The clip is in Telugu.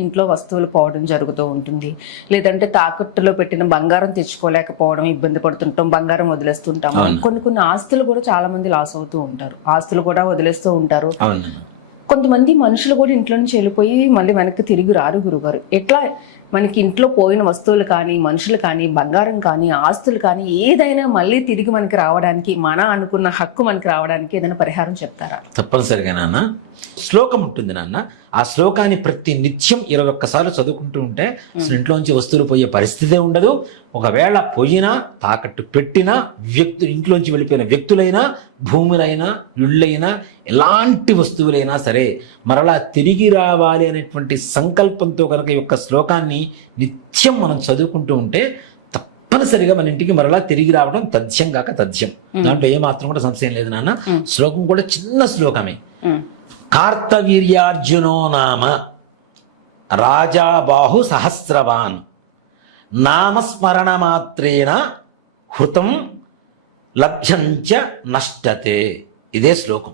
ఇంట్లో వస్తువులు పోవడం జరుగుతూ ఉంటుంది. లేదంటే తాకట్టులో పెట్టిన బంగారం తెచ్చుకోలేకపోవడం, ఇబ్బంది పడుతుంటాం, బంగారం వదిలేస్తుంటాము. కొన్ని ఆస్తులు కూడా చాలా మంది లాస్ అవుతూ ఉంటారు. ఆస్తులు కూడా వదిలేస్తూ ఉంటారు. కొంతమంది మనుషులు కూడా ఇంట్లో నుంచి వెళ్ళిపోయి మళ్ళీ వెనక్కి తిరిగి రారు గురుగారు. ఎట్లా మనకి ఇంట్లో పోయిన వస్తువులు కానీ, మనుషులు కానీ, బంగారం కానీ, ఆస్తులు కానీ ఏదైనా మళ్ళీ తిరిగి మనకి రావడానికి, మన అనుకున్న హక్కు మనకి రావడానికి ఏదైనా పరిహారం చెప్తారా? తప్పనిసరిగా నాన్న, శ్లోకం ఉంటుంది నాన్న. ఆ శ్లోకాన్ని ప్రతి నిత్యం 21 సార్లు చదువుకుంటూ ఉంటే అసలు ఇంట్లోంచి వస్తువులు పోయే పరిస్థితే ఉండదు. ఒకవేళ పోయినా, తాకట్టు పెట్టినా, ఇంట్లోంచి వెళ్ళిపోయిన వ్యక్తులైనా, భూములైనా, ఇళ్ళైనా, ఎలాంటి వస్తువులైనా సరే మరలా తిరిగి రావాలి అనేటువంటి సంకల్పంతో కనుక ఈ యొక్క శ్లోకాన్ని నిత్యం మనం చదువుకుంటూ ఉంటే తప్పనిసరిగా మన ఇంటికి మరలా తిరిగి రావడం తథ్యం కాక తథ్యం. దాంట్లో ఏమాత్రం కూడా సంశయం లేదు నాన్న. శ్లోకం కూడా చిన్న శ్లోకమే. కార్తవీర్యార్జునో నామ రాజాబాహు సహస్రవాన్ నామస్మరణ మాత్రేణ హృతం లభ్యంచ నష్టతే. ఇదే శ్లోకం.